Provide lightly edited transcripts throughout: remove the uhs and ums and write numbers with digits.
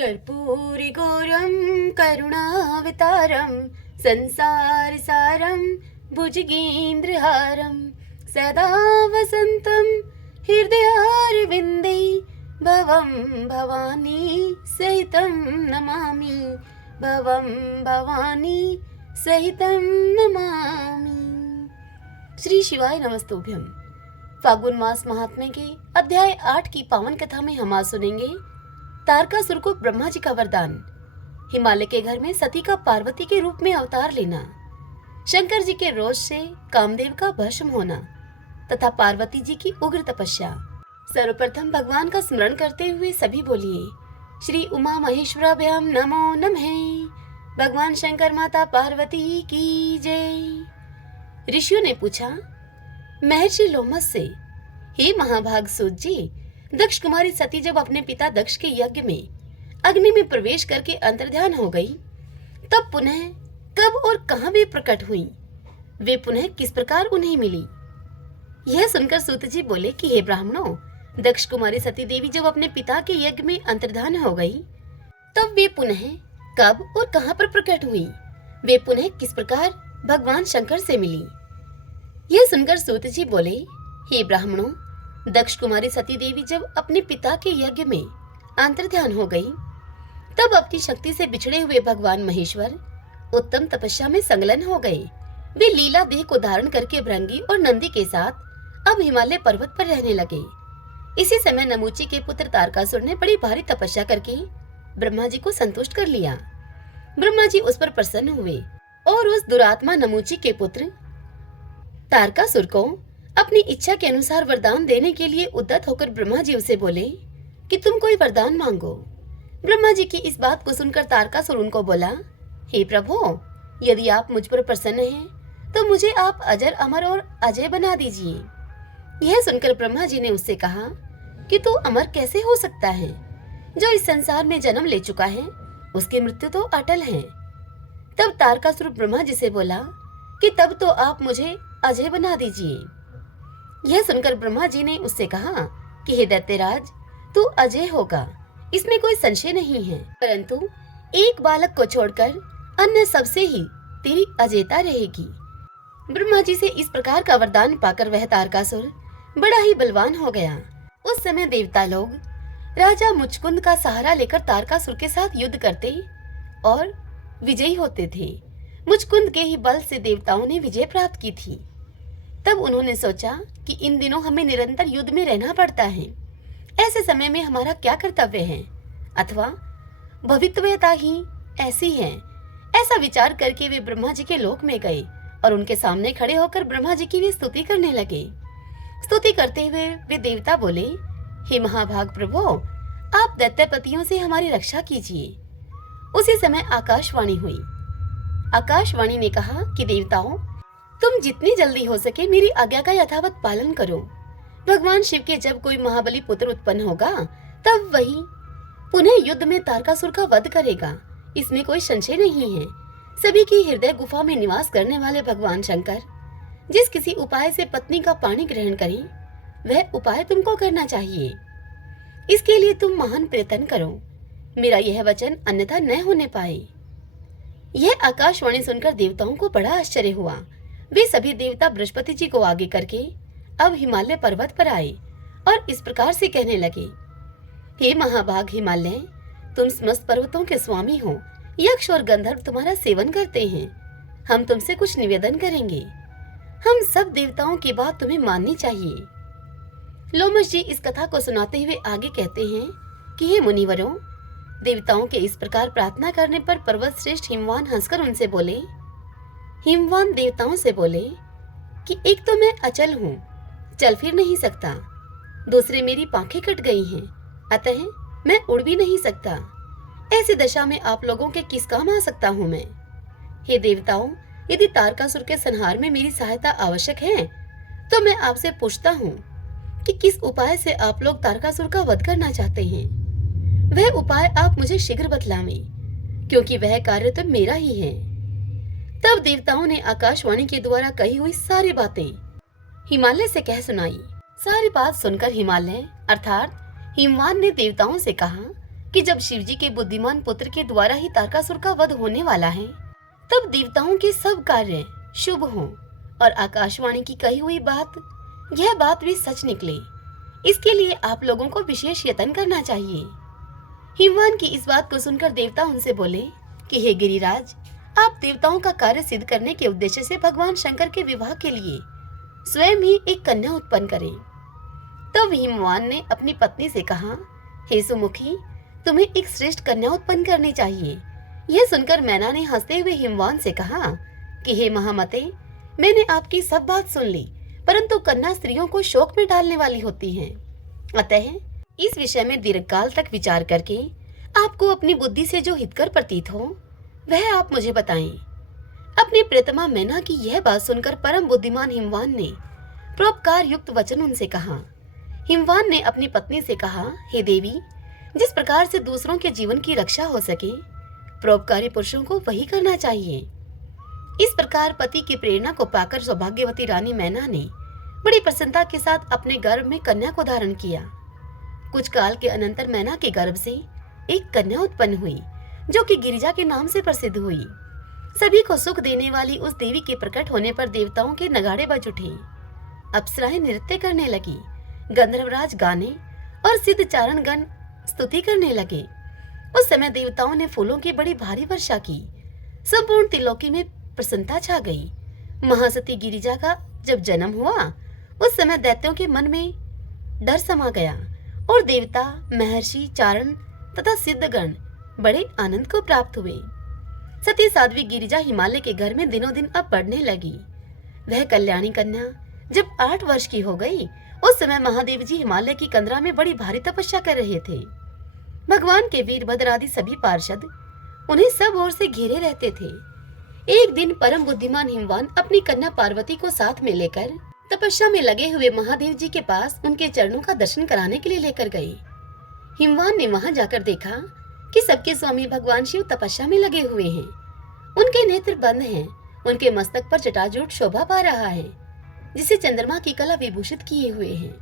कर्पूरिगौरं करुणावतारं संसारसारं भुजगेन्द्रहारं सदा वसन्तं हृदयारविन्दे भवं भवानी सहितं नमामि भवं भवानी सहितं नमामि। श्री शिवाय नमस्तुभ्यं। फागुन मास महात्म्य के अध्याय 8 की पावन कथा में हम आज सुनेंगे तारकासुर को ब्रह्मा जी का वरदान, हिमालय के घर में सती का पार्वती के रूप में अवतार लेना, शंकर जी के रोष से कामदेव का भस्म होना तथा पार्वती जी की उग्र तपस्या। सर्वप्रथम भगवान का स्मरण करते हुए सभी बोलिए श्री उमा महेश्वराभ्याम नमो नमः। भगवान शंकर माता पार्वती की जय। ऋषियों ने पूछा महर्षि लोमस से, हे महाभाग सूत जी, दक्ष कुमारी सती जब अपने पिता दक्ष के यज्ञ में अग्नि में प्रवेश करके अंतर्ध्यान हो गई, तब पुनः कब और कहां वे प्रकट हुई, वे पुनः किस प्रकार उन्हें मिली। यह सुनकर सूत जी बोले कि हे ब्राह्मणों, दक्ष कुमारी सती देवी जब अपने पिता के यज्ञ में अंतर्ध्यान हो गई, तब वे पुनः कब और कहां पर प्रकट हुई, वे पुनः किस प्रकार भगवान शंकर से मिली। यह सुनकर सूत जी बोले, हे ब्राह्मणों, दक्ष कुमारी सती देवी जब अपने पिता के यज्ञ में अंतर्ध्यान हो गई, तब अपनी शक्ति से बिछड़े हुए भगवान महेश्वर उत्तम तपस्या में संलग्न हो गए। वे लीला देह को धारण करके भृंगी और नंदी के साथ अब हिमालय पर्वत पर रहने लगे। इसी समय नमूची के पुत्र तारकासुर ने बड़ी भारी तपस्या करके ब्रह्मा जी को संतुष्ट कर लिया। ब्रह्मा जी उस पर प्रसन्न हुए और उस दुरात्मा नमूची के पुत्र तारकासुर को अपनी इच्छा के अनुसार वरदान देने के लिए उद्यत होकर ब्रह्मा जी उसे बोले कि तुम कोई वरदान मांगो। ब्रह्मा जी की इस बात को सुनकर तारकासुर उनको बोला, हे प्रभु, यदि आप मुझ पर प्रसन्न हैं, तो मुझे आप अजर अमर और अजय बना दीजिए। यह सुनकर ब्रह्मा जी ने उससे कहा कि तू अमर कैसे हो सकता है, जो इस संसार में जन्म ले चुका है, उसकी मृत्यु तो अटल है। तब तारकासुर ब्रह्मा जी से बोला कि तब तो आप मुझे अजय बना दीजिए। यह सुनकर ब्रह्मा जी ने उससे कहा कि हे दैत्यराज, तू अजय होगा, इसमें कोई संशय नहीं है, परंतु एक बालक को छोड़कर अन्य सबसे ही तेरी अजयता रहेगी। ब्रह्मा जी से इस प्रकार का वरदान पाकर वह तारकासुर बड़ा ही बलवान हो गया। उस समय देवता लोग राजा मुचकुंद का सहारा लेकर तारकासुर के साथ युद्ध करते और विजयी होते थे। मुचकुंद के ही बल से देवताओं ने विजय प्राप्त की थी। तब उन्होंने सोचा कि इन दिनों हमें निरंतर युद्ध में रहना पड़ता है, ऐसे समय में हमारा क्या कर्तव्य है, अथवा भवितव्यता ही ऐसी है। ऐसा विचार करके वे ब्रह्मा जी के लोक में गए और उनके सामने खड़े होकर ब्रह्मा जी की वे स्तुति करने लगे। स्तुति करते हुए वे देवता बोले, हे महाभाग प्रभु, आप दैत्यपतियों से हमारी रक्षा कीजिए। उसी समय आकाशवाणी हुई। आकाशवाणी ने कहा कि देवताओं, तुम जितनी जल्दी हो सके मेरी आज्ञा का यथावत पालन करो। भगवान शिव के जब कोई महाबली पुत्र उत्पन्न होगा, तब वही पुनः युद्ध में तारकासुर का वध करेगा, इसमें कोई संशय नहीं है। सभी की हृदय गुफा में निवास करने वाले भगवान शंकर जिस किसी उपाय से पत्नी का पानी ग्रहण करें, वह उपाय तुमको करना चाहिए। इसके लिए तुम महान प्रयत्न करो, मेरा यह वचन अन्यथा न होने पाए। यह आकाशवाणी सुनकर देवताओं को बड़ा आश्चर्य हुआ। वे सभी देवता बृहस्पति जी को आगे करके अब हिमालय पर्वत पर आए और इस प्रकार से कहने लगे, हे महाभाग हिमालय, तुम समस्त पर्वतों के स्वामी हो। यक्ष और गंधर्व तुम्हारा सेवन करते हैं। हम तुमसे कुछ निवेदन करेंगे। हम सब देवताओं की बात तुम्हें माननी चाहिए। लोमस जी इस कथा को सुनाते हुए आगे कहते हैं कि हे मुनिवरों, देवताओं के इस प्रकार प्रार्थना करने पर पर्वत श्रेष्ठ हिमवान हंसकर उनसे बोले, हिमवान देवताओं से बोले कि एक तो मैं अचल हूँ, चल फिर नहीं सकता, दूसरे मेरी पांखें कट गई हैं, अतः मैं उड़ भी नहीं सकता। ऐसी दशा में आप लोगों के किस काम आ सकता हूँ मैं। हे देवताओं, यदि तारकासुर के संहार में मेरी सहायता आवश्यक है, तो मैं आपसे पूछता हूँ कि किस उपाय से आप लोग तारकासुर का वध करना चाहते हैं। वह उपाय आप मुझे शीघ्र बतलावें, क्योंकि वह कार्य तो मेरा ही है। तब देवताओं ने आकाशवाणी के द्वारा कही हुई सारी बातें हिमालय से कह सुनाई। सारी बात सुनकर हिमालय अर्थात हिमवान ने देवताओं से कहा कि जब शिवजी के बुद्धिमान पुत्र के द्वारा ही तारकासुर का वध होने वाला है, तब देवताओं के सब कार्य शुभ हों और आकाशवाणी की कही हुई यह बात भी सच निकले। इसके लिए आप लोगों को विशेष यत्न करना चाहिए। हिमवान की इस बात को सुनकर देवता उनसे बोले कि हे गिरिराज, आप देवताओं का कार्य सिद्ध करने के उद्देश्य से भगवान शंकर के विवाह के लिए स्वयं ही एक कन्या उत्पन्न करें। तब हिमवान ने अपनी पत्नी से कहा, हे सुमुखी, तुम्हें एक श्रेष्ठ कन्या उत्पन्न करनी चाहिए। यह सुनकर मैना ने हंसते हुए हिमवान से कहा कि हे महामते, मैंने आपकी सब बात सुन ली, परंतु कन्या स्त्रियों को शोक में डालने वाली होती हैं। अतः इस विषय में दीर्घकाल तक विचार करके आपको अपनी बुद्धि से जो हितकर प्रतीत हो वह आप मुझे बताएं। अपनी प्रियतमा मैना की यह बात सुनकर परम बुद्धिमान हिमवान ने परोपकार युक्त वचन उनसे कहा। हिमवान ने अपनी पत्नी से कहा, हे देवी, जिस प्रकार से दूसरों के जीवन की रक्षा हो सके, परोपकारी पुरुषों को वही करना चाहिए। इस प्रकार पति की प्रेरणा को पाकर सौभाग्यवती रानी मैना ने बड़ी प्रसन्नता के साथ अपने गर्भ में कन्या को धारण किया। कुछ काल के अनंतर मैना के गर्भ से एक कन्या उत्पन्न हुई, जो कि गिरिजा के नाम से प्रसिद्ध हुई। सभी को सुख देने वाली उस देवी के प्रकट होने पर देवताओं के नगाड़े बज उठे, अप्सराएं नृत्य करने लगी, गंधर्वराज गाने और सिद्ध चारण गण स्तुति करने लगे। उस समय देवताओं ने फूलों की बड़ी भारी वर्षा की। संपूर्ण त्रिलोकी में प्रसन्नता छा गई। महासती गिरिजा का जब जन्म हुआ, उस समय दैत्यों के मन में डर समा गया और देवता, महर्षि, चारण तथा सिद्धगण बड़े आनंद को प्राप्त हुए। सती साध्वी गिरिजा हिमालय के घर में दिनों दिन अब बढ़ने लगी। वह कल्याणी कन्या जब 8 वर्ष की हो गई, उस समय महादेव जी हिमालय की कंदरा में बड़ी भारी तपस्या कर रहे थे। भगवान के वीरभद्र आदि सभी पार्षद उन्हें सब ओर से घेरे रहते थे। एक दिन परम बुद्धिमान हिमवान अपनी कन्या पार्वती को साथ में लेकर तपस्या में लगे हुए महादेव जी के पास उनके चरणों का दर्शन कराने के लिए लेकर गए। हिमवान ने वहां जाकर देखा कि सबके स्वामी भगवान शिव तपस्या में लगे हुए हैं। उनके नेत्र बंद हैं, उनके मस्तक पर जटाजूट शोभा पा रहा है, जिसे चंद्रमा की कला विभूषित किए हुए हैं।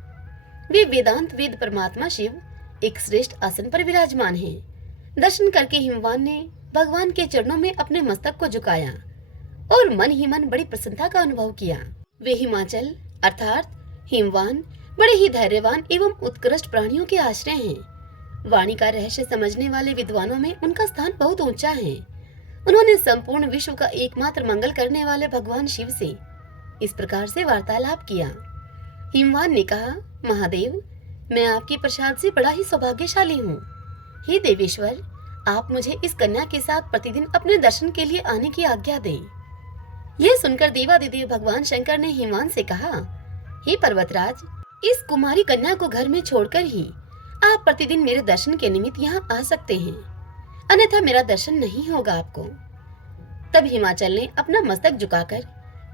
वे वेदांत वेद परमात्मा शिव एक श्रेष्ठ आसन पर विराजमान हैं। दर्शन करके हिमवान ने भगवान के चरणों में अपने मस्तक को झुकाया और मन ही मन बड़ी प्रसन्नता का अनुभव किया। वे हिमाचल अर्थात हिमवान बड़े ही धैर्यवान एवं उत्कृष्ट प्राणियों के आश्रय हैं। वाणी का रहस्य समझने वाले विद्वानों में उनका स्थान बहुत ऊंचा है। उन्होंने संपूर्ण विश्व का एकमात्र मंगल करने वाले भगवान शिव से इस प्रकार से वार्तालाप किया। हिमवान ने कहा, महादेव, मैं आपके प्रसाद से बड़ा ही सौभाग्यशाली हूँ। हे देवेश्वर, आप मुझे इस कन्या के साथ प्रतिदिन अपने दर्शन के लिए आने की आज्ञा दें। यह सुनकर देवादिदेव भगवान शंकर ने हिमवान से कहा, हे पर्वतराज, इस कुमारी कन्या को घर में छोड़कर ही आप प्रतिदिन मेरे दर्शन के निमित्त यहाँ आ सकते हैं, अन्यथा मेरा दर्शन नहीं होगा आपको। तब हिमाचल ने अपना मस्तक झुकाकर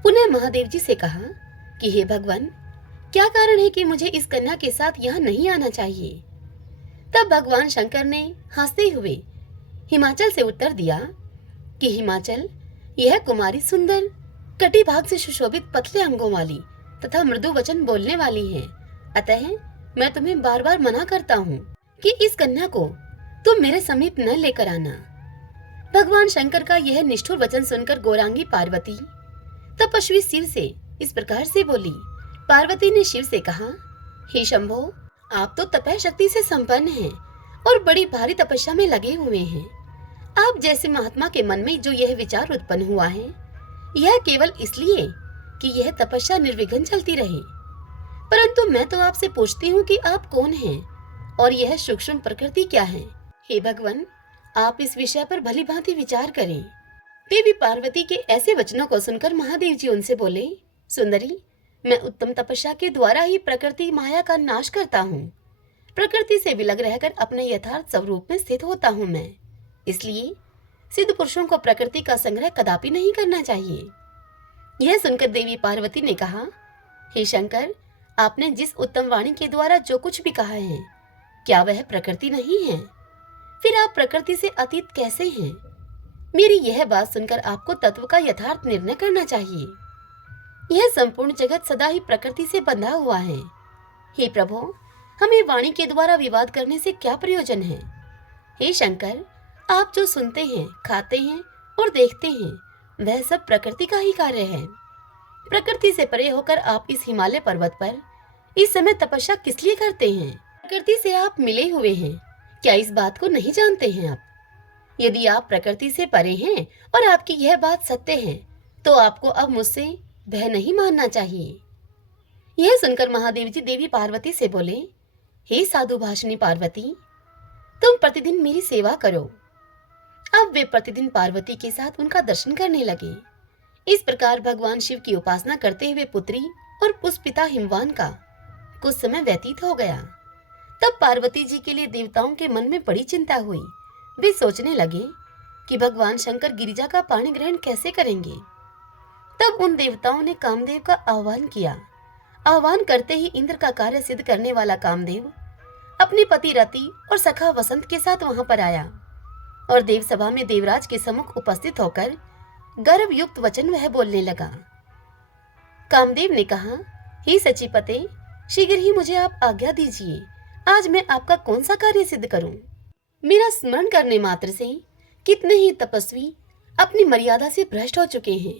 पुनः महादेव जी से कहा कि हे भगवान, क्या कारण है कि मुझे इस कन्या के साथ यहाँ नहीं आना चाहिए। तब भगवान शंकर ने हंसते हुए हिमाचल से उत्तर दिया कि हिमाचल, यह कुमारी सुंदर, कटी भाग से सुशोभित पतले अंगों वाली तथा मृदु वचन बोलने वाली है। अतः मैं तुम्हें बार बार मना करता हूँ कि इस कन्या को तुम मेरे समीप न लेकर आना। भगवान शंकर का यह निष्ठुर वचन सुनकर गौरांगी पार्वती तपस्वी शिव से इस प्रकार से बोली। पार्वती ने शिव से कहा, हे शंभो, आप तो तपः शक्ति से संपन्न हैं और बड़ी भारी तपस्या में लगे हुए हैं। आप जैसे महात्मा के मन में जो यह विचार उत्पन्न हुआ है, यह केवल इसलिए कि यह तपस्या निर्विघ्न चलती रहे। परंतु मैं तो आपसे पूछती हूँ कि आप कौन हैं और यह सूक्ष्म प्रकृति क्या है। हे भगवान, आप इस विषय पर भली भांति विचार करें। देवी पार्वती के ऐसे वचनों को सुनकर महादेव जी उनसे बोले, सुंदरी, मैं उत्तम तपस्या के द्वारा ही प्रकृति माया का नाश करता हूँ। प्रकृति से विलग रहकर अपने यथार्थ स्वरूप में स्थित होता हूँ मैं। इसलिए सिद्ध पुरुषों को प्रकृति का संग्रह कदापि नहीं करना चाहिए। यह सुनकर देवी पार्वती ने कहा, हे शंकर, आपने जिस उत्तम वाणी के द्वारा जो कुछ भी कहा है, क्या वह प्रकृति नहीं है? फिर आप प्रकृति से अतीत कैसे हैं? मेरी यह बात सुनकर आपको तत्व का यथार्थ निर्णय करना चाहिए। यह संपूर्ण जगत सदा ही प्रकृति से बंधा हुआ है। हे प्रभु, हमें वाणी के द्वारा विवाद करने से क्या प्रयोजन है? हे शंकर, आप जो सुनते हैं, खाते हैं और देखते हैं, वह सब प्रकृति का ही कार्य है। प्रकृति से परे होकर आप इस हिमालय पर्वत पर इस समय तपस्या किस लिए करते हैं? प्रकृति से आप मिले हुए हैं, क्या इस बात को नहीं जानते हैं आप? यदि आप प्रकृति से परे हैं और आपकी यह बात सत्य है, तो आपको अब मुझसे भय नहीं मानना चाहिए। यह सुनकर महादेव जी देवी पार्वती से बोले, हे साधु भाषिनी पार्वती, तुम प्रतिदिन मेरी सेवा करो। अब वे प्रतिदिन पार्वती के साथ उनका दर्शन करने लगे। इस प्रकार भगवान शिव की उपासना करते हुए पुत्री और पुष्पिता हिमवान का कुछ समय व्यतीत हो गया। तब पार्वती जी के लिए देवताओं के मन में बड़ी चिंता हुई। वे सोचने लगे कि भगवान शंकर गिरिजा का पाणी ग्रहण कैसे करेंगे। तब उन देवताओं ने कामदेव का आह्वान किया। आह्वान करते ही इंद्र का कार्य सिद्ध करने वाला कामदेव अपनी पति रति और सखा वसंत के साथ वहां पर आया और देव सभा में देवराज के सम्मुख उपस्थित होकर गर्व युक्त वचन वह बोलने लगा। कामदेव ने कहा, हे सचिपते, शीघ्र ही मुझे आप आज्ञा दीजिए। आज मैं आपका कौन सा कार्य सिद्ध करूं? मेरा स्मरण करने मात्र से कितने ही तपस्वी अपनी मर्यादा से भ्रष्ट हो चुके हैं।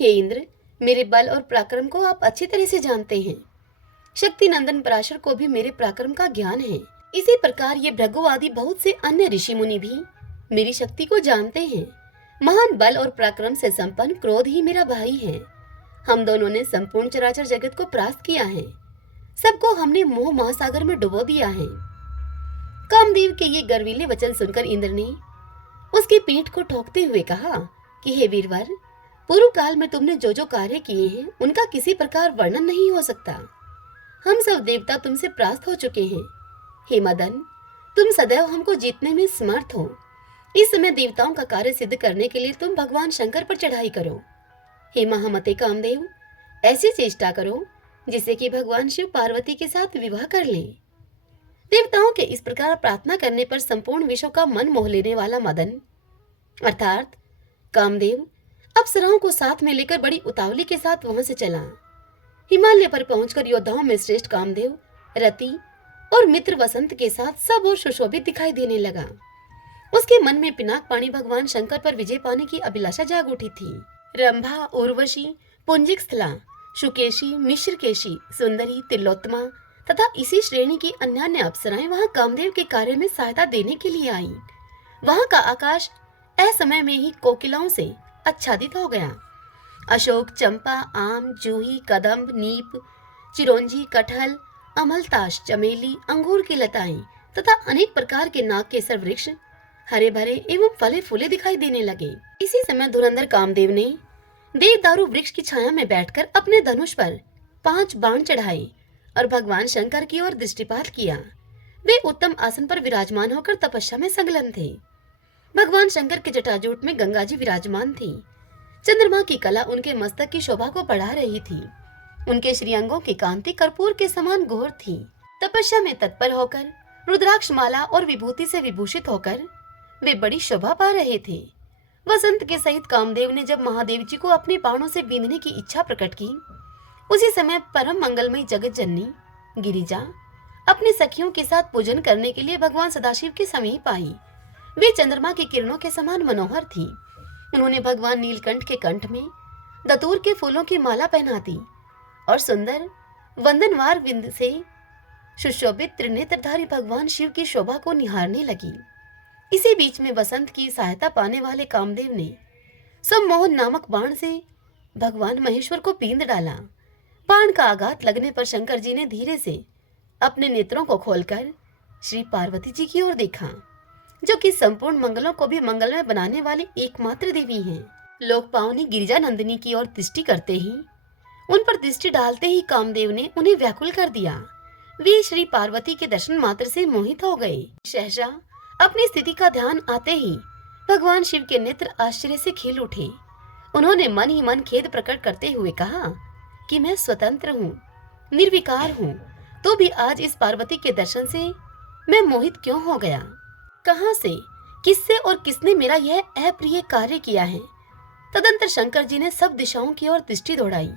हे इंद्र, मेरे बल और पराक्रम को आप अच्छी तरह से जानते हैं। शक्ति नंदन पराशर को भी मेरे पराक्रम का ज्ञान है। इसी प्रकार ये भृगु आदि बहुत से अन्य ऋषि मुनि भी मेरी शक्ति को जानते हैं। महान बल और पराक्रम से संपन्न क्रोध ही मेरा भाई है। हम दोनों ने संपूर्ण चराचर जगत को परास्त किया है। सबको हमने मोह महासागर में डुबो दिया है। कामदेव के ये गर्वीले वचन सुनकर इंद्र ने उसकी पीठ को ठोकते हुए कहा कि हे वीरवर, पूर्व काल में तुमने जो जो कार्य किए हैं उनका किसी प्रकार वर्णन नहीं हो सकता। हम सब देवता तुमसे परास्त हो चुके हैं। हे मदन, तुम सदैव हमको जीतने में समर्थ हो। इस समय देवताओं का कार्य सिद्ध करने के लिए तुम भगवान शंकर पर चढ़ाई करो। हे महामते कामदेव, ऐसी चेष्टा करो जिससे कि भगवान शिव पार्वती के साथ विवाह कर लें। देवताओं के इस प्रकार प्रार्थना करने पर संपूर्ण विश्व का मन मोह लेने वाला मदन अर्थात कामदेव अप्सराओं को साथ में लेकर बड़ी उतावली के साथ वहां से चला। हिमालय पर पहुंचकर योद्धाओं में श्रेष्ठ कामदेव रति और मित्र वसंत के साथ सब और सुशोभित दिखाई देने लगा। उसके मन में पिनाक पाणी भगवान शंकर पर विजय पाने की अभिलाषा जाग उठी थी। रंभा, उर्वशी, पुंजिक स्थला, शुकेशी, मिश्रकेशी, सुंदरी, तिलोत्तमा तथा इसी श्रेणी की अन्य अप्सराएं वहां कामदेव के कार्य में सहायता देने के लिए आईं। वहां का आकाश असमय में ही कोकिलाओं से आच्छादित हो गया। अशोक, चंपा, आम, जूही, कदम्ब, नीप, चिरौंजी, कटहल, अमलताश, चमेली, अंगूर की लताएं तथा अनेक प्रकार के नाग केसर वृक्ष हरे भरे एवं फले फूले दिखाई देने लगे। इसी समय धुरंधर कामदेव ने देवदारू वृक्ष की छाया में बैठकर अपने धनुष पर 5 बाण चढ़ाए और भगवान शंकर की ओर दृष्टिपात किया। वे उत्तम आसन पर विराजमान होकर तपस्या में संलग्न थे। भगवान शंकर के जटाजूट में गंगा जी विराजमान थी। चंद्रमा की कला उनके मस्तक की शोभा को बढ़ा रही थी। उनके श्रीअंगों की कांति कर्पूर के समान घोर थी। तपस्या में तत्पर होकर रुद्राक्ष माला और विभूति से विभूषित होकर वे बड़ी शोभा पा रहे थे। वसंत के सहित कामदेव ने जब महादेव जी को अपने बाणों से बींधने की इच्छा प्रकट की, उसी समय परम मंगलमयी जगत जननी गिरिजा अपनी सखियों के साथ पूजन करने के लिए भगवान सदाशिव के समीप आई। वे चंद्रमा की किरणों के समान मनोहर थी। उन्होंने भगवान नीलकंठ के कंठ में दतूर के फूलों की माला पहना दी और सुंदर वंदनवार विंद से सुशोभित त्रिनेत्रधारी भगवान शिव की शोभा को निहारने लगी। इसी बीच में वसंत की सहायता पाने वाले कामदेव ने सम्मोहन नामक बाण से भगवान महेश्वर को बींध डाला। बाण का आघात लगने पर शंकर जी ने धीरे से अपने नेत्रों को खोलकर श्री पार्वती जी की ओर देखा, जो कि संपूर्ण मंगलों को भी मंगलमय बनाने वाली एकमात्र देवी हैं। लोक पावनी गिरिजा नंदिनी की ओर दृष्टि करते ही, उन पर दृष्टि डालते ही कामदेव ने उन्हें व्याकुल कर दिया। वे श्री पार्वती के दर्शन मात्र से मोहित हो गए। सहसा अपनी स्थिति का ध्यान आते ही भगवान शिव के नेत्र आश्चर्य से खिल उठे। उन्होंने मन ही मन खेद प्रकट करते हुए कहा कि मैं स्वतंत्र हूँ, निर्विकार हूँ, तो भी आज इस पार्वती के दर्शन से मैं मोहित क्यों हो गया? कहाँ से, किससे और किसने मेरा यह अप्रिय कार्य किया है? तदंतर शंकर जी ने सब दिशाओं की ओर दृष्टि दौड़ाई।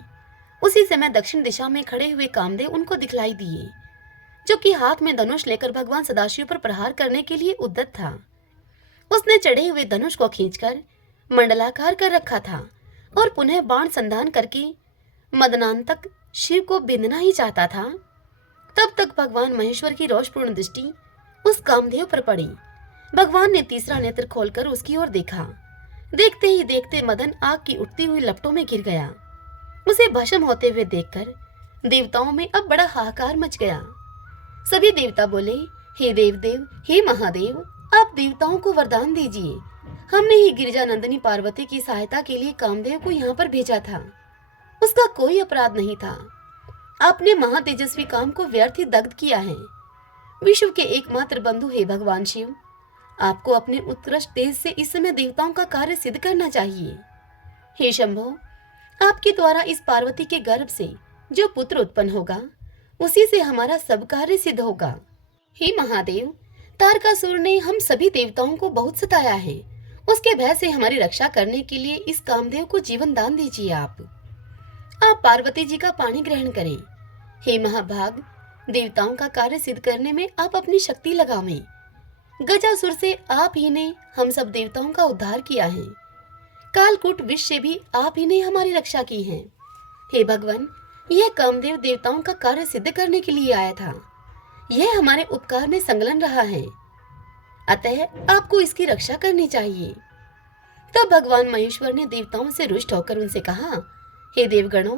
उसी समय दक्षिण दिशा में खड़े हुए कामदेव उनको दिखलाई दिए, जो कि हाथ में धनुष लेकर भगवान सदाशिव पर प्रहार करने के लिए उद्यत था। उसने चढ़े हुए धनुष को खींचकर मंडलाकार कर रखा था और पुनः बाण संधान करके मदनांतक शिव को बिंदना ही चाहता था। तब तक भगवान महेश्वर की रोषपूर्ण दृष्टि उस कामदेव पर पड़ी। भगवान ने तीसरा नेत्र खोलकर उसकी ओर देखा। देखते ही देखते मदन आग की उठती हुई लपटों में गिर गया। उसे भस्म होते हुए देखकर देवताओं में अब बड़ा हाहाकार मच गया। सभी देवता बोले, हे देवदेव, हे महादेव, आप देवताओं को वरदान दीजिए। हमने ही गिरिजा नंदिनी पार्वती की सहायता के लिए कामदेव को यहाँ पर भेजा था। उसका कोई अपराध नहीं था। आपने महातेजस्वी काम को व्यर्थ ही दग्ध किया है। विश्व के एकमात्र बंधु हे भगवान शिव, आपको अपने उत्कृष्ट तेज से इस समय देवताओं का कार्य सिद्ध करना चाहिए। हे शंभो, आपके द्वारा इस पार्वती के गर्भ से जो पुत्र उत्पन्न होगा उसी से हमारा सब कार्य सिद्ध होगा। हे महादेव, तारकासुर ने हम सभी देवताओं को बहुत सताया है। उसके भय से हमारी रक्षा करने के लिए इस कामदेव को जीवन दान दीजिए। आप पार्वती जी का पानी ग्रहण करें। हे महाभाग, देवताओं का कार्य सिद्ध करने में आप अपनी शक्ति लगावें। गजासुर से आप ही ने हम सब देवताओं का उद्धार किया है। कालकूट विष से भी आप ही ने हमारी रक्षा की है। हे भगवान, यह कामदेव देवताओं का कार्य सिद्ध करने के लिए आया था। यह हमारे उपकार में संलग्न रहा है, अतः आपको इसकी रक्षा करनी चाहिए। तब भगवान महेश्वर ने देवताओं से रुष्ट होकर उनसे कहा, हे देवगणों,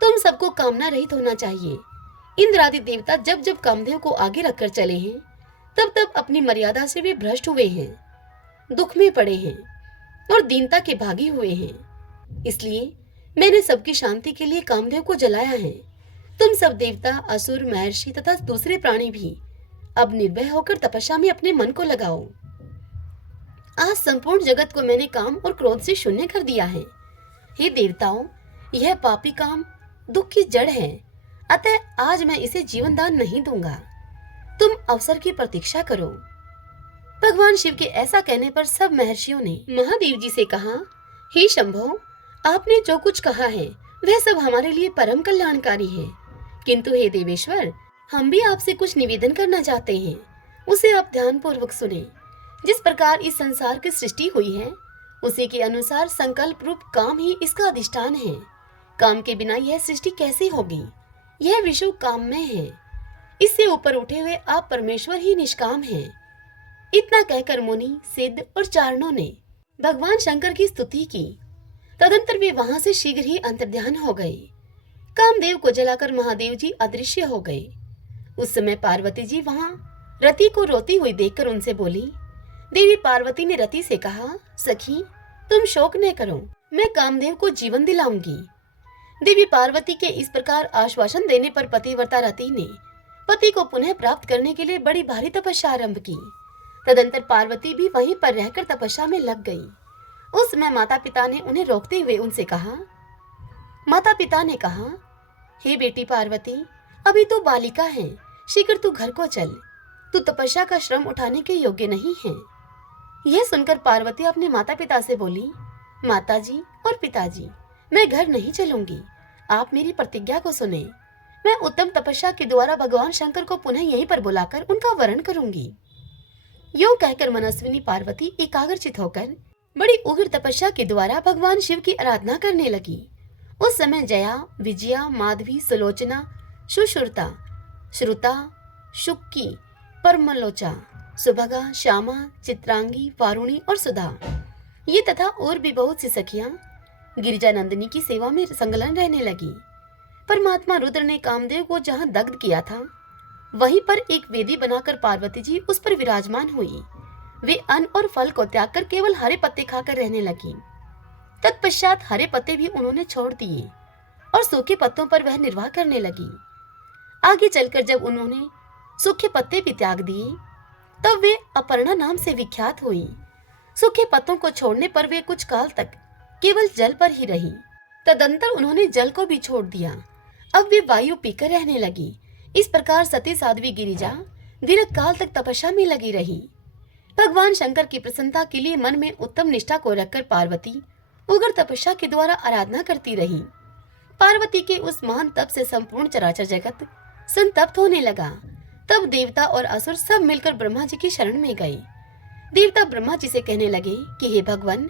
तुम सबको कामना रहित होना चाहिए। इंद्र आदि देवता जब जब कामदेव को आगे रखकर चले हैं, तब तब अपनी मर्यादा से वे भ्रष्ट हुए हैं, दुख में पड़े हैं और दीनता के भागी हुए हैं। इसलिए मैंने सबकी शांति के लिए कामदेव को जलाया है। तुम सब देवता, असुर, महर्षि तथा दूसरे प्राणी भी अब निर्भय होकर तपस्या में अपने मन को लगाओ। आज संपूर्ण जगत को मैंने काम और क्रोध से शून्य कर दिया है। हे देवताओं, यह पापी काम दुख की जड़ है, अतः आज मैं इसे जीवन दान नहीं दूंगा। तुम अवसर की प्रतीक्षा करो। भगवान शिव के ऐसा कहने पर सब महर्षियों ने महादेव जी से कहा, हे शंभो, आपने जो कुछ कहा है वह सब हमारे लिए परम कल्याणकारी है, किंतु हे देवेश्वर, हम भी आपसे कुछ निवेदन करना चाहते हैं। उसे आप ध्यान पूर्वक सुने। जिस प्रकार इस संसार की सृष्टि हुई है, उसी के अनुसार संकल्प रूप काम ही इसका अधिष्ठान है। काम के बिना यह सृष्टि कैसे होगी? यह विश्व काम में है। इससे ऊपर उठे हुए आप परमेश्वर ही निष्काम हैं। इतना कहकर मुनि, सिद्ध और चारणों ने भगवान शंकर की स्तुति की। तदंतर वे वहां से शीघ्र ही अंतर्ध्यान हो गए। कामदेव को जलाकर महादेव जी अदृश्य हो गए। उस समय पार्वती जी वहां रति को रोती हुई देखकर उनसे बोली। देवी पार्वती ने रति से कहा, सखी, तुम शोक न करो, मैं कामदेव को जीवन दिलाऊंगी। देवी पार्वती के इस प्रकार आश्वासन देने पर पतिव्रता रति ने पति को पुनः प्राप्त करने के लिए बड़ी भारी तपस्या आरंभ की। तदंतर पार्वती भी वहीं पर रहकर तपस्या में लग गई। उस समय माता पिता ने उन्हें रोकते हुए उनसे कहा, माता पिता ने कहा, हे बेटी पार्वती, अभी तो बालिका है, शीघ्र तू घर को चल। तू तपस्या का श्रम उठाने के योग्य नहीं है। यह सुनकर पार्वती अपने माता पिता से बोली, माता जी और पिताजी, मैं घर नहीं चलूंगी। आप मेरी प्रतिज्ञा को सुने। मैं उत्तम तपस्या के द्वारा भगवान शंकर को पुनः यहीं पर बुलाकर उनका वरण करूंगी। यूं कहकर मनस्विनी पार्वती एकाग्रचित होकर बड़ी उग्र तपस्या के द्वारा भगवान शिव की आराधना करने लगी। उस समय जया, विजया, माधवी, सुलोचना, सुश्रुता, श्रुता, शुक्की, परमलोचा, सुभगा, श्यामा, चित्रांगी, वारुणी और सुधा, ये तथा और भी बहुत सी सखियां गिरिजा नंदिनी की सेवा में संलग्न रहने लगी। परमात्मा रुद्र ने कामदेव को जहाँ दग्ध किया था, वहीं पर एक वेदी बनाकर पार्वती जी उस पर विराजमान हुई। वे अन्न और फल को त्याग कर केवल हरे पत्ते खाकर रहने लगी। तत्पश्चात हरे पत्ते भी उन्होंने छोड़ दिए और सूखे पत्तों पर वह निर्वाह करने लगी। आगे चलकर जब उन्होंने सूखे पत्ते भी त्याग दिए, तब वे अपर्णा नाम से विख्यात हुई। सूखे पत्तों को छोड़ने पर वे कुछ काल तक केवल जल पर ही रही। तदंतर उन्होंने जल को भी छोड़ दिया। अब वे वायु पीकर रहने लगी। इस प्रकार सती साध्वी गिरिजा दीर्घ काल तक तपस्या में लगी रही। भगवान शंकर की प्रसन्नता के लिए मन में उत्तम निष्ठा को रखकर पार्वती उग्र तपस्या के द्वारा आराधना करती रही। पार्वती के उस महान तप से संपूर्ण चराचर जगत संतप्त होने लगा। तब देवता और असुर सब मिलकर ब्रह्मा जी की शरण में गए। देवता ब्रह्मा जी से कहने लगे कि हे भगवान,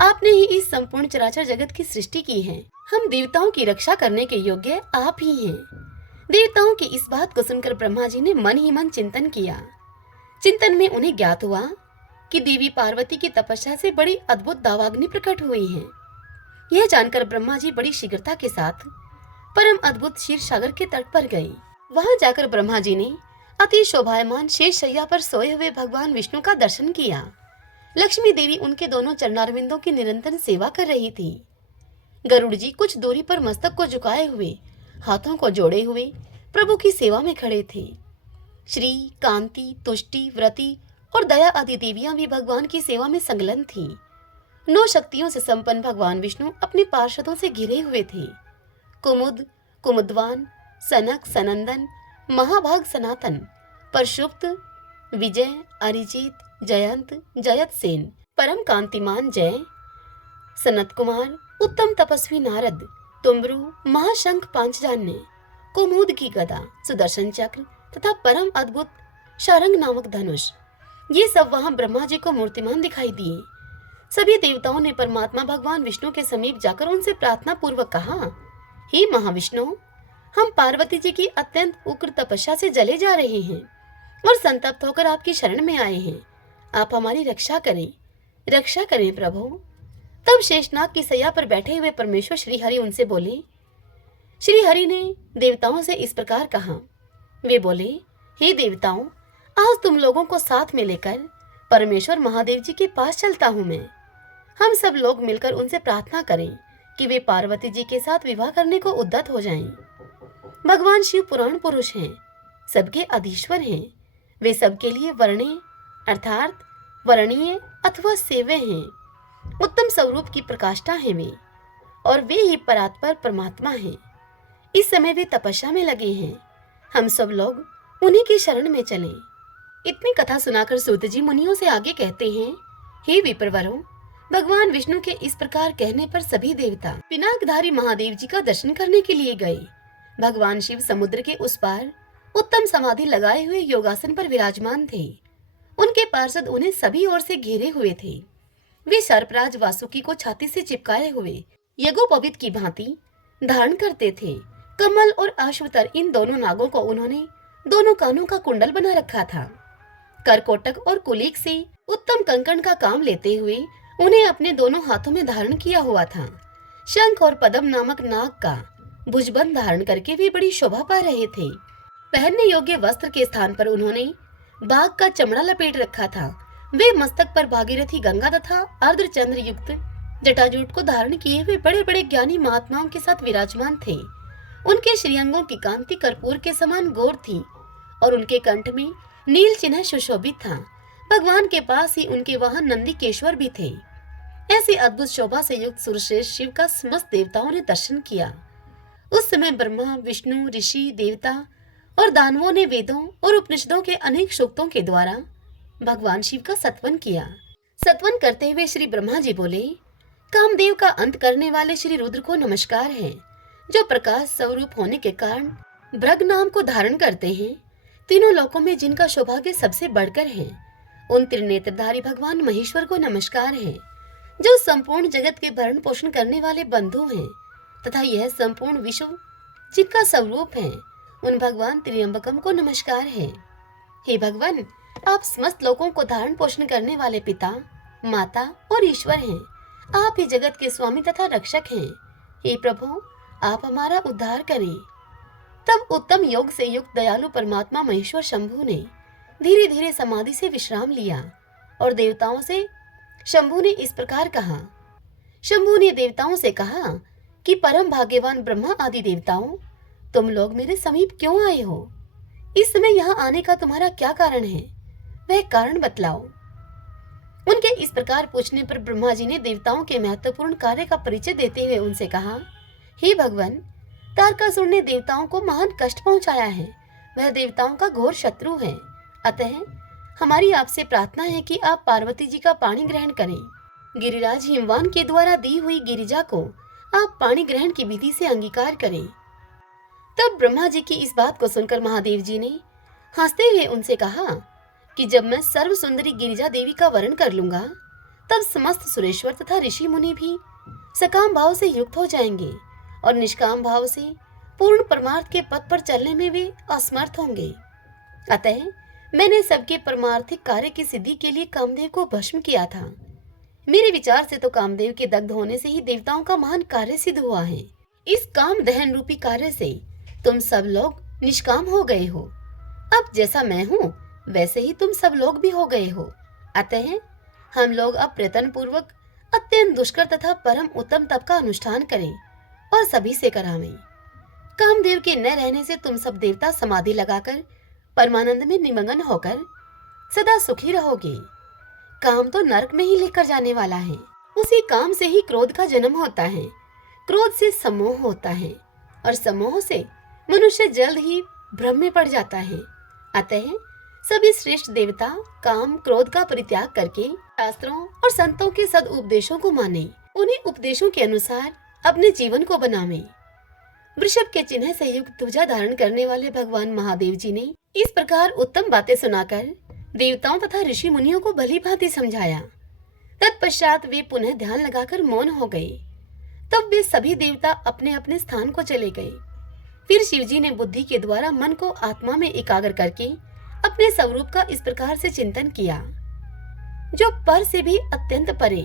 आपने ही इस संपूर्ण चराचर जगत की सृष्टि की है। हम देवताओं की रक्षा करने के योग्य आप ही हैं। देवताओं की इस बात को सुनकर ब्रह्मा जी ने मन ही मन चिंतन किया। चिंतन में उन्हें ज्ञात हुआ कि देवी पार्वती की तपस्या से बड़ी अद्भुत दावाग्नि प्रकट हुई है। यह जानकर ब्रह्मा जी बड़ी शीघ्रता के साथ परम अद्भुत क्षीर सागर के तट पर गए। वहां जाकर ब्रह्मा जी ने अति शोभायमान शेष शैया पर सोए हुए भगवान विष्णु का दर्शन किया। लक्ष्मी देवी उनके दोनों चरणारविंदों की निरंतर सेवा कर रही थी। गरुड़ जी कुछ दूरी पर मस्तक को झुकाए हुए, हाथों को जोड़े हुए प्रभु की सेवा में खड़े थे। श्री, कांति, तुष्टि, व्रति और दया आदि देवियां भी भगवान की सेवा में संलग्न थीं। 9 शक्तियों से संपन्न भगवान विष्णु अपने पार्षदों से घिरे हुए थे। कुमुद, कुमुदवान, सनक, सनंदन, महाभाग, सनातन, परशुप्त, विजय, अरिजीत, जयंत, जयत सेन, परम कांतिमान जय, सनत कुमार, उत्तम तपस्वी नारद, तुमरु, महाशंख पांचजन्य, कुमुद की गदा, सुदर्शन चक्र तथा परम अद्भुत शारंग नामक धनुष, ये सब वहां ब्रह्मा जी को मूर्तिमान दिखाई दिए। सभी देवताओं ने परमात्मा भगवान विष्णु के समीप जाकर उनसे प्रार्थना पूर्वक कहा, हे महाविष्णु, हम पार्वती जी की अत्यंत उग्र तपस्या से जले जा रहे हैं और संतप्त होकर आपकी शरण में आए हैं। आप हमारी रक्षा करें प्रभु। तब शेषनाग की सैया पर बैठे हुए परमेश्वर श्री हरि उनसे बोले। श्री हरि ने देवताओं से इस प्रकार कहा। वे बोले, हे देवताओं, आज तुम लोगों को साथ में लेकर परमेश्वर महादेव जी के पास चलता हूं मैं। हम सब लोग मिलकर उनसे प्रार्थना करें कि वे पार्वती जी के साथ विवाह करने को उद्यत हो जाएं। भगवान शिव पुराण पुरुष हैं, सबके अधीश्वर हैं। वे सबके लिए वर्णीय अर्थात वर्णीय अथवा सेव्य हैं। उत्तम स्वरूप की प्रकाष्ठा हैं वे, और वे ही परात्पर परमात्मा हैं। इस समय वे तपस्या में लगे हैं। हम सब लोग उन्हीं की शरण में चलें। इतनी कथा सुनाकर सूत जी मुनियों से आगे कहते हैं, हे विप्रवरों, भगवान विष्णु के इस प्रकार कहने पर सभी देवता पिनाकधारी महादेव जी का दर्शन करने के लिए गए। भगवान शिव समुद्र के उस पार उत्तम समाधि लगाए हुए योगासन पर विराजमान थे। उनके पार्षद उन्हें सभी ओर से घेरे हुए थे। वे सर्पराज वासुकी को छाती से चिपकाए हुए यज्ञोपवीत की भांति धारण करते थे। कमल और अश्वतर, इन दोनों नागों को उन्होंने दोनों कानों का कुंडल बना रखा था। करकोटक और कुलीक से उत्तम कंकण का काम लेते हुए उन्हें अपने दोनों हाथों में धारण किया हुआ था। शंख और पद्म नामक नाग का भुजबंद धारण करके वे बड़ी शोभा पा रहे थे। पहनने योग्य वस्त्र के स्थान पर उन्होंने बाघ का चमड़ा लपेट रखा था। वे मस्तक पर भागीरथी गंगा तथा अर्धचंद्र युक्त जटाजूट को धारण किए हुए बड़े बड़े ज्ञानी महात्माओं के साथ विराजमान थे। उनके श्रीअंगों की कांति कर्पूर के समान गौर थी और उनके कंठ में नील चिन्ह सुशोभित था। भगवान के पास ही उनके वहां नंदीकेश्वर भी थे। ऐसी अद्भुत शोभा से युक्त सुरश्रेष्ठ शिव का समस्त देवताओं ने दर्शन किया। उस समय ब्रह्मा, विष्णु, ऋषि, देवता और दानवों ने वेदों और उपनिषदों के अनेक सूक्तों के द्वारा भगवान शिव का सत्वन किया। सत्वन करते हुए श्री ब्रह्मा जी बोले, कामदेव का अंत करने वाले श्री रुद्र को नमस्कार है, जो प्रकाश स्वरूप होने के कारण भृग नाम को धारण करते हैं। तीनों लोकों में जिनका सौभाग्य सबसे बढ़कर है, उन त्रिनेत्रधारी भगवान महेश्वर को नमस्कार है, जो संपूर्ण जगत के भरण पोषण करने वाले बंधु हैं तथा यह संपूर्ण विश्व जिनका स्वरूप है, उन भगवान त्रियंबकम को नमस्कार है। हे भगवान, आप समस्त लोगों को धारण पोषण करने वाले पिता, माता और ईश्वर हैं। आप ही जगत के स्वामी तथा रक्षक हैं। हे प्रभु, आप हमारा उद्धार करें। तब उत्तम योग से युक्त दयालु परमात्मा महेश्वर शंभु ने धीरे धीरे समाधि से विश्राम लिया और देवताओं से शंभु ने इस प्रकार कहा। शंभु ने देवताओं से कहा कि परम भाग्यवान ब्रह्मा आदि देवताओं, तुम लोग मेरे समीप क्यों आए हो? इस समय यहाँ आने का तुम्हारा क्या कारण है? वह कारण बतलाओ। उनके इस प्रकार पूछने पर ब्रह्मा जी ने देवताओं के महत्वपूर्ण कार्य का परिचय देते हुए उनसे कहा, हे भगवान, तारकासुर ने देवताओं को महान कष्ट पहुंचाया है। वह देवताओं का घोर शत्रु है। अतः हमारी आपसे प्रार्थना है कि आप पार्वती जी का पानी ग्रहण करें। गिरिराज हिमवान के द्वारा दी हुई गिरिजा को आप पानी ग्रहण की विधि से अंगीकार करें। तब ब्रह्मा जी की इस बात को सुनकर महादेव जी ने हंसते हुए उनसे कहा, कि जब मैं सर्व सुंदरी गिरिजा देवी का वर्ण कर लूंगा, तब समस्त सुरेश्वर तथा ऋषि मुनि भी सकाम भाव से युक्त हो जाएंगे और निष्काम भाव से पूर्ण परमार्थ के पथ पर चलने में वे असमर्थ होंगे। अतः मैंने सबके परमार्थिक कार्य की सिद्धि के लिए कामदेव को भस्म किया था। मेरे विचार से तो कामदेव के दग्ध होने से ही देवताओं का महान कार्य सिद्ध हुआ है। इस काम दहन रूपी कार्य से तुम सब लोग निष्काम हो गए हो। अब जैसा मैं हूँ वैसे ही तुम सब लोग भी हो गए हो। अतः हम लोग अब प्रयत्न पूर्वक अत्यंत दुष्कर तथा परम उत्तम तप का अनुष्ठान करें और सभी से करावें। कामदेव के न रहने से तुम सब देवता समाधि लगाकर परमानंद में निमग्न होकर सदा सुखी रहोगे। काम तो नरक में ही लेकर जाने वाला है। उसी काम से ही क्रोध का जन्म होता है, क्रोध से सम्मोह होता है और सम्मोह से मनुष्य जल्द ही भ्रम में पड़ जाता है। अतः सभी श्रेष्ठ देवता काम क्रोध का परित्याग करके शास्त्रों और संतों के सद उपदेशों को माने, उन्हीं उपदेशों के अनुसार अपने जीवन को बनावे। वृषभ के चिन्ह से युक्त ध्वजा धारण करने वाले भगवान महादेव जी ने इस प्रकार उत्तम बातें सुनाकर देवताओं तथा ऋषि मुनियों को भली भांति समझाया। तत्पश्चात वे पुनः ध्यान लगाकर मौन हो गए। तब वे सभी देवता अपने अपने स्थान को चले गए। फिर शिवजी ने बुद्धि के द्वारा मन को आत्मा में एकाग्र करके अपने स्वरूप का इस प्रकार से चिंतन किया, जो पर से भी अत्यंत परे,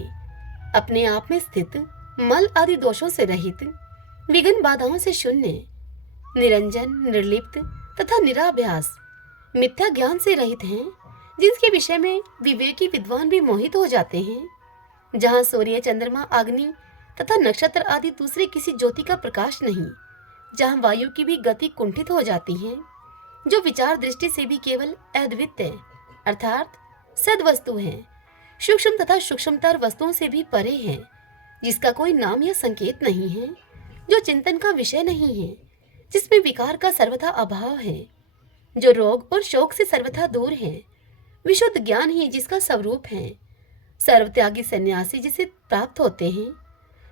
अपने आप में स्थित, मल आदि दोषों से रहित, विघ्न बाधाओं से शून्य, निरंजन, निर्लिप्त तथा निराभ्यास, मिथ्या ज्ञान से रहित हैं, जिसके विषय में विवेकी विद्वान भी मोहित हो जाते हैं, जहाँ सूर्य, चंद्रमा, अग्नि तथा नक्षत्र आदि दूसरे किसी ज्योति का प्रकाश नहीं, जहाँ वायु की भी गति कुंठित हो जाती है, जो विचार दृष्टि से भी केवल अद्वितीय अर्थात सद वस्तु है, सूक्ष्म तथा सूक्ष्मतर वस्तुओं से भी परे है, जिसका कोई नाम या संकेत नहीं है, जो चिंतन का विषय नहीं है, जिसमें विकार का सर्वथा अभाव है, जो रोग और शोक से सर्वथा दूर है, विशुद्ध ज्ञान ही जिसका स्वरूप है, सर्वत्यागी सन्यासी जिसे प्राप्त होते हैं,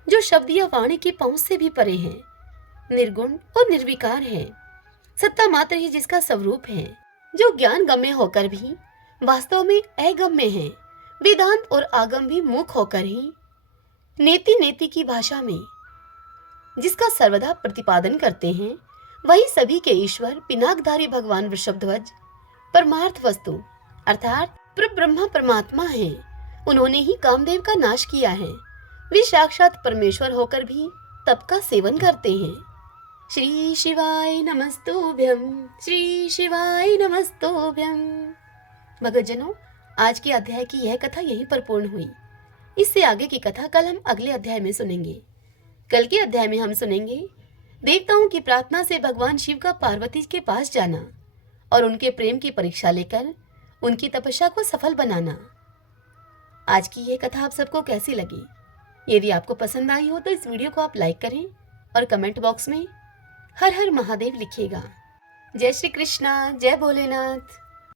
जो शब्द या वाणी की पहुंच से भी परे है, निर्गुण और निर्विकार है, सत्ता मात्र ही जिसका स्वरूप है, जो ज्ञान गम्य होकर भी वास्तव में अगम्य है, वेदांत और आगम भी मूक होकर ही नेति नेति की भाषा में जिसका सर्वदा प्रतिपादन करते हैं, वही सभी के ईश्वर पिनाकधारी भगवान वृषभध्वज परमार्थ वस्तु अर्थात ब्रह्मा परमात्मा है। उन्होंने ही कामदेव का नाश किया है। वे साक्षात परमेश्वर होकर भी तप का सेवन करते हैं। श्री शिवाय नमस्तुभ्यं, श्री शिवाय नमस्तुभ्यं। भक्तजनों, आज के अध्याय की यह कथा यहीं पर पूर्ण हुई। इससे आगे की कथा कल हम अगले अध्याय में सुनेंगे। कल के अध्याय में हम सुनेंगे देवताओं की प्रार्थना से भगवान शिव का पार्वती के पास जाना और उनके प्रेम की परीक्षा लेकर उनकी तपस्या को सफल बनाना। आज की यह कथा आप सबको कैसी लगी? यदि आपको पसंद आई हो तो इस वीडियो को आप लाइक करें और कमेंट बॉक्स में हर हर महादेव लिखिएगा। जय श्री कृष्णा, जय भोलेनाथ।